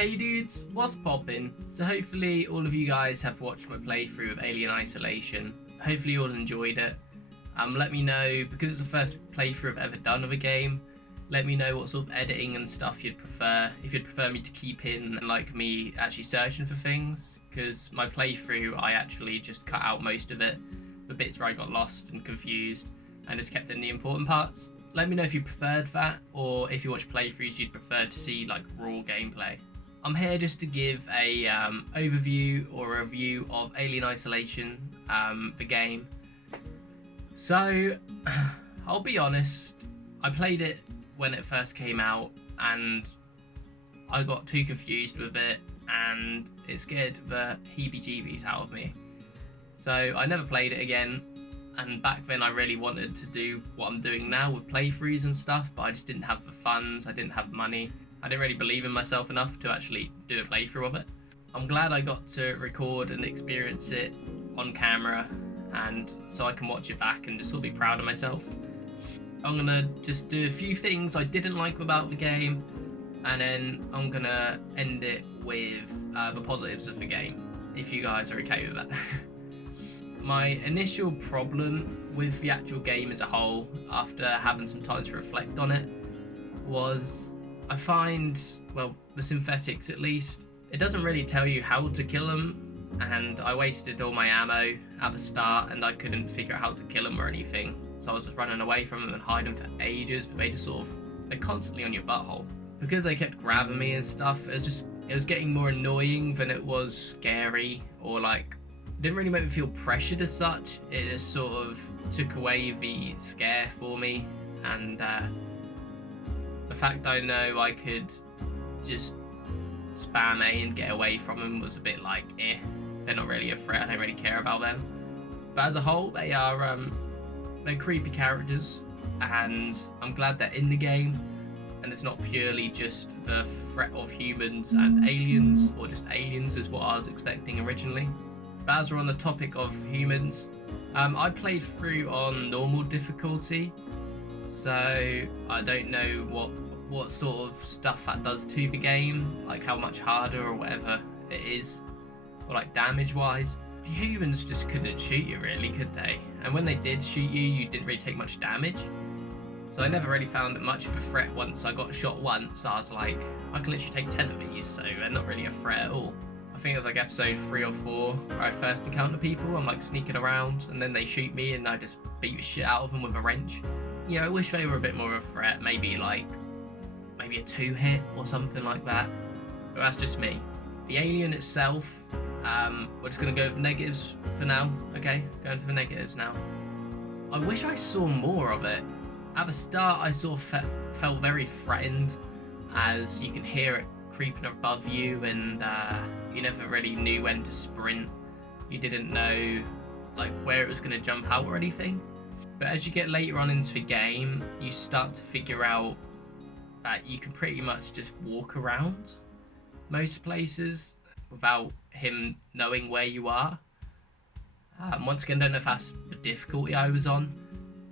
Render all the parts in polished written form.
Hey dudes, what's poppin'? So hopefully all of you guys have watched my playthrough of Alien Isolation. Hopefully you all enjoyed it. Let me know, because it's the first playthrough I've ever done of a game, let me know what sort of editing and stuff you'd prefer. If you'd prefer me to keep in, like me actually searching for things, because my playthrough I actually just cut out most of it, the bits where I got lost and confused, and just kept in the important parts. Let me know if you preferred that, or if you watch playthroughs you'd prefer to see like raw gameplay. I'm here just to give a overview or a review of Alien Isolation, the game. So, I'll be honest, I played it when it first came out and I got too confused with it and it scared the heebie-jeebies out of me. So I never played it again, and back then I really wanted to do what I'm doing now with playthroughs and stuff, but I just didn't have the funds, I didn't have money. I didn't really believe in myself enough to actually do a playthrough of it. I'm glad I got to record and experience it on camera, and so I can watch it back and just sort of be proud of myself. I'm gonna just do a few things I didn't like about the game, and then I'm gonna end it with the positives of the game, if you guys are okay with that. My initial problem with the actual game as a whole, after having some time to reflect on it, was I find, well, the synthetics at least, it doesn't really tell you how to kill them, and I wasted all my ammo at the start and I couldn't figure out how to kill them or anything, so I was just running away from them and hiding for ages, but they just they're constantly on your butthole. Because they kept grabbing me and stuff, it was getting more annoying than it was scary, or like, it didn't really make me feel pressured as such. It just sort of took away the scare for me, and the fact I know I could just spam A and get away from them was a bit like, they're not really a threat, I don't really care about them. But as a whole, they are, they're creepy characters, and I'm glad they're in the game, and it's not purely just the threat of humans and aliens, or just aliens is what I was expecting originally. But as we're on the topic of humans, I played through on normal difficulty, so I don't know what sort of stuff that does to the game, like how much harder or whatever it is, or like damage wise. The humans just couldn't shoot you really, could they? And when they did shoot you, you didn't really take much damage. So I never really found it much of a threat. Once I got shot once, I was like, I can literally take 10 of these, so they're not really a threat at all. I think it was like episode 3 or 4 where I first encounter people. I'm like sneaking around and then they shoot me and I just beat the shit out of them with a wrench. Yeah, I wish they were a bit more of a threat, maybe a 2-hit or something like that, but that's just me. The alien itself, we're just going to go with negatives for now, okay? Going for the negatives now. I wish I saw more of it. At the start I sort of felt very threatened, as you can hear it creeping above you, and you never really knew when to sprint. You didn't know like where it was going to jump out or anything. But as you get later on into the game, you start to figure out that you can pretty much just walk around most places without him knowing where you are. Once again, don't know if that's the difficulty I was on,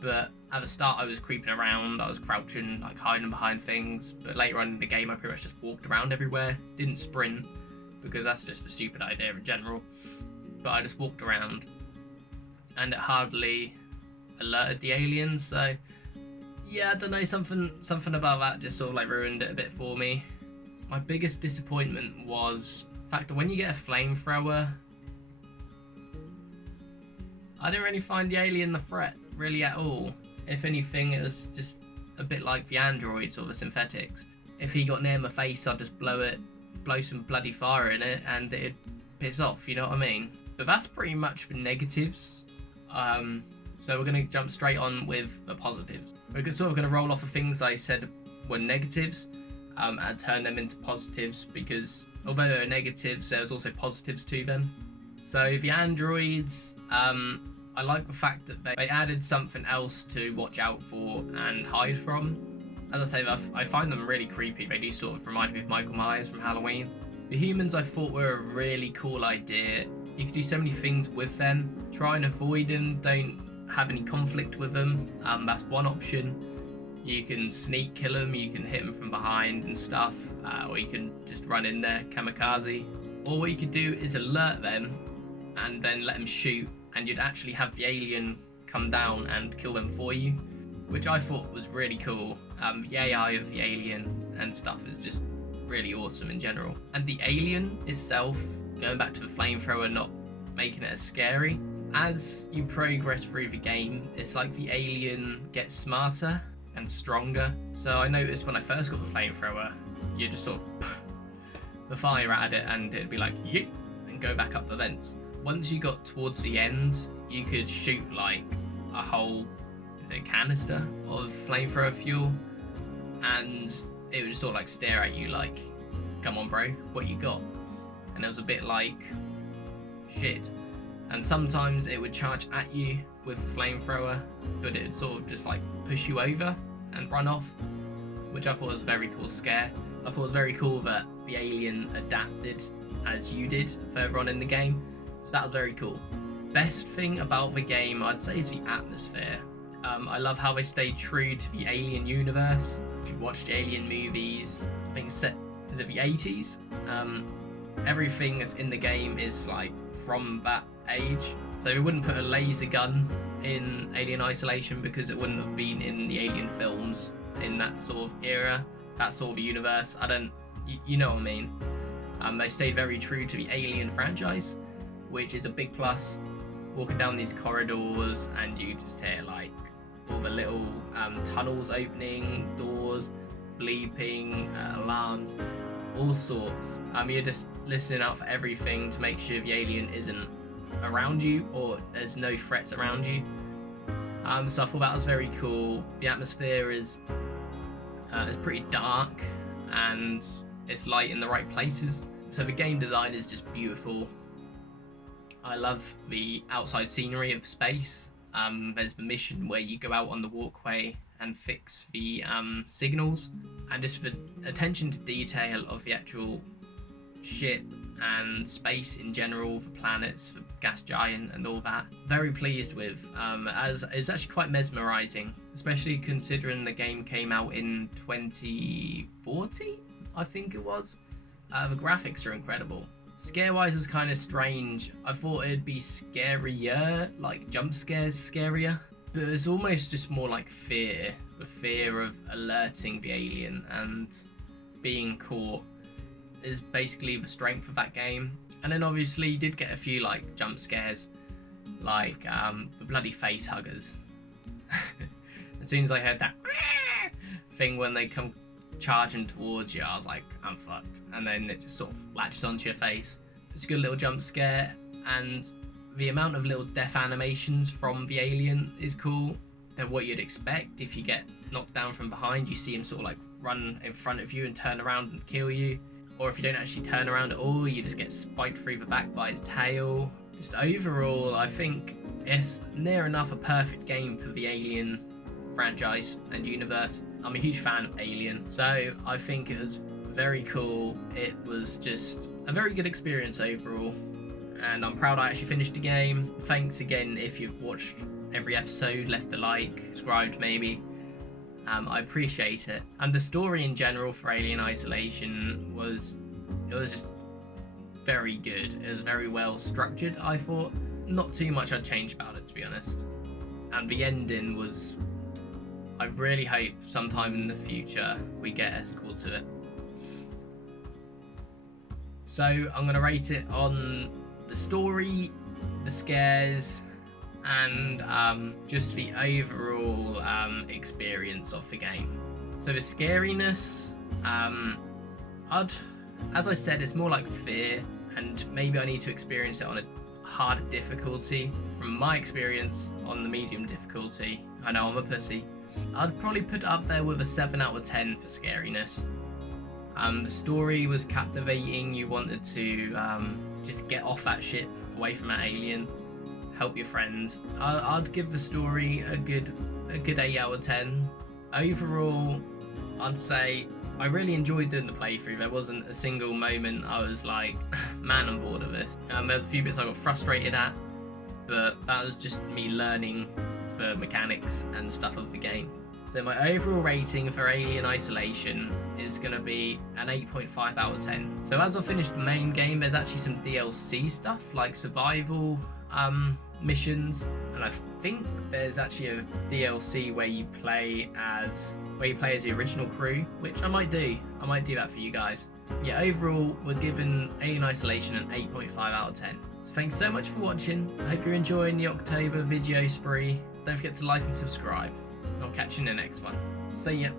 but at the start I was creeping around, I was crouching, like hiding behind things, but later on in the game I pretty much just walked around everywhere, didn't sprint, because that's just a stupid idea in general, but I just walked around, and it hardly alerted the aliens, so yeah, I don't know, something about that just sort of like ruined it a bit for me. My biggest disappointment was the fact that when you get a flamethrower, I didn't really find the alien the threat really at all. If anything, it was just a bit like the androids or the synthetics. If he got near my face, I'd just blow some bloody fire in it and it'd piss off, you know what I mean? But that's pretty much the negatives. So we're going to jump straight on with the positives. We're sort of going to roll off the things I said were negatives and turn them into positives, because although there are negatives, there's also positives to them. So the androids, I like the fact that they added something else to watch out for and hide from. As I say, I find them really creepy. They do sort of remind me of Michael Myers from Halloween. The humans I thought were a really cool idea. You could do so many things with them. Try and avoid them, don't have any conflict with them, that's one option. You can sneak kill them, you can hit them from behind and stuff, or you can just run in there, kamikaze. Or what you could do is alert them and then let them shoot, and you'd actually have the alien come down and kill them for you, which I thought was really cool. The AI of the alien and stuff is just really awesome in general. And the alien itself, going back to the flamethrower, not making it as scary, as you progress through the game, it's like the alien gets smarter and stronger. So I noticed when I first got the flamethrower, you just sort of the fire at it and it'd be like yeet and go back up the vents. Once you got towards the end, you could shoot like a whole canister of flamethrower fuel, and it would just sort of like stare at you like, come on bro, what you got? And it was a bit like shit. And sometimes it would charge at you with a flamethrower, but it would sort of just like push you over and run off, which I thought was a very cool scare. I thought it was very cool that the alien adapted as you did further on in the game, so that was very cool. Best thing about the game, I'd say, is the atmosphere. I love how they stayed true to the Alien universe. If you've watched Alien movies, I think it's set, is it the 80s? Everything that's in the game is like from that age. So we wouldn't put a laser gun in Alien Isolation because it wouldn't have been in the Alien films in that sort of era, that sort of universe. You know what I mean. They stayed very true to the Alien franchise, which is a big plus. Walking down these corridors and you just hear like all the little tunnels opening, doors, bleeping, alarms, all sorts. You're just listening out for everything to make sure the alien isn't around you or there's no threats around you. So I thought that was very cool. The atmosphere is pretty dark and it's light in the right places. So the game design is just beautiful. I love the outside scenery of space. There's the mission where you go out on the walkway and fix the signals, and just the attention to detail of the actual ship and space in general, the planets, the gas giant and all that. Very pleased with, as it's actually quite mesmerizing, especially considering the game came out in 2014, I think it was. The graphics are incredible. Scare-wise was kind of strange. I thought it'd be scarier, like jump scares scarier, but it's almost just more like fear. The fear of alerting the alien and being caught is basically the strength of that game. And then obviously you did get a few like jump scares, like the bloody face huggers. As soon as I heard that thing when they come charging towards you, I was like, I'm fucked. And then it just sort of latches onto your face. It's a good little jump scare, and the amount of little death animations from the alien is cool. They're what you'd expect. If you get knocked down from behind, you see him sort of like run in front of you and turn around and kill you. Or if you don't actually turn around at all, you just get spiked through the back by his tail. Just overall, I think it's near enough a perfect game for the Alien franchise and universe. I'm a huge fan of Alien, so I think it was very cool. It was just a very good experience overall, and I'm proud I actually finished the game. Thanks again if you've watched every episode, left a like, subscribed maybe. I appreciate it. And the story in general for Alien Isolation was just very good. It was very well structured, I thought. Not too much I'd change about it, to be honest. And the ending was, I really hope sometime in the future we get a sequel to it. So I'm going to rate it on the story, the scares, and just the overall experience of the game. So the scariness, as I said, it's more like fear, and maybe I need to experience it on a harder difficulty. From my experience on the medium difficulty, I know I'm a pussy, I'd probably put it up there with a 7 out of 10 for scariness. The story was captivating. You wanted to just get off that ship, away from that alien, help your friends. I'd give the story a good 8 out of 10. Overall, I'd say I really enjoyed doing the playthrough. There wasn't a single moment I was like, man, I'm bored of this. There's a few bits I got frustrated at, but that was just me learning the mechanics and stuff of the game. So my overall rating for Alien Isolation is going to be an 8.5 out of 10. So as I finished the main game, there's actually some DLC stuff like survival missions, and I think there's actually a DLC where you play as the original crew, which I might do that for you guys. Yeah, overall we're giving Alien Isolation an 8.5 out of 10. So thanks so much for watching. I hope you're enjoying the October video spree. Don't forget to like and subscribe. I'll catch you in the next one. See ya.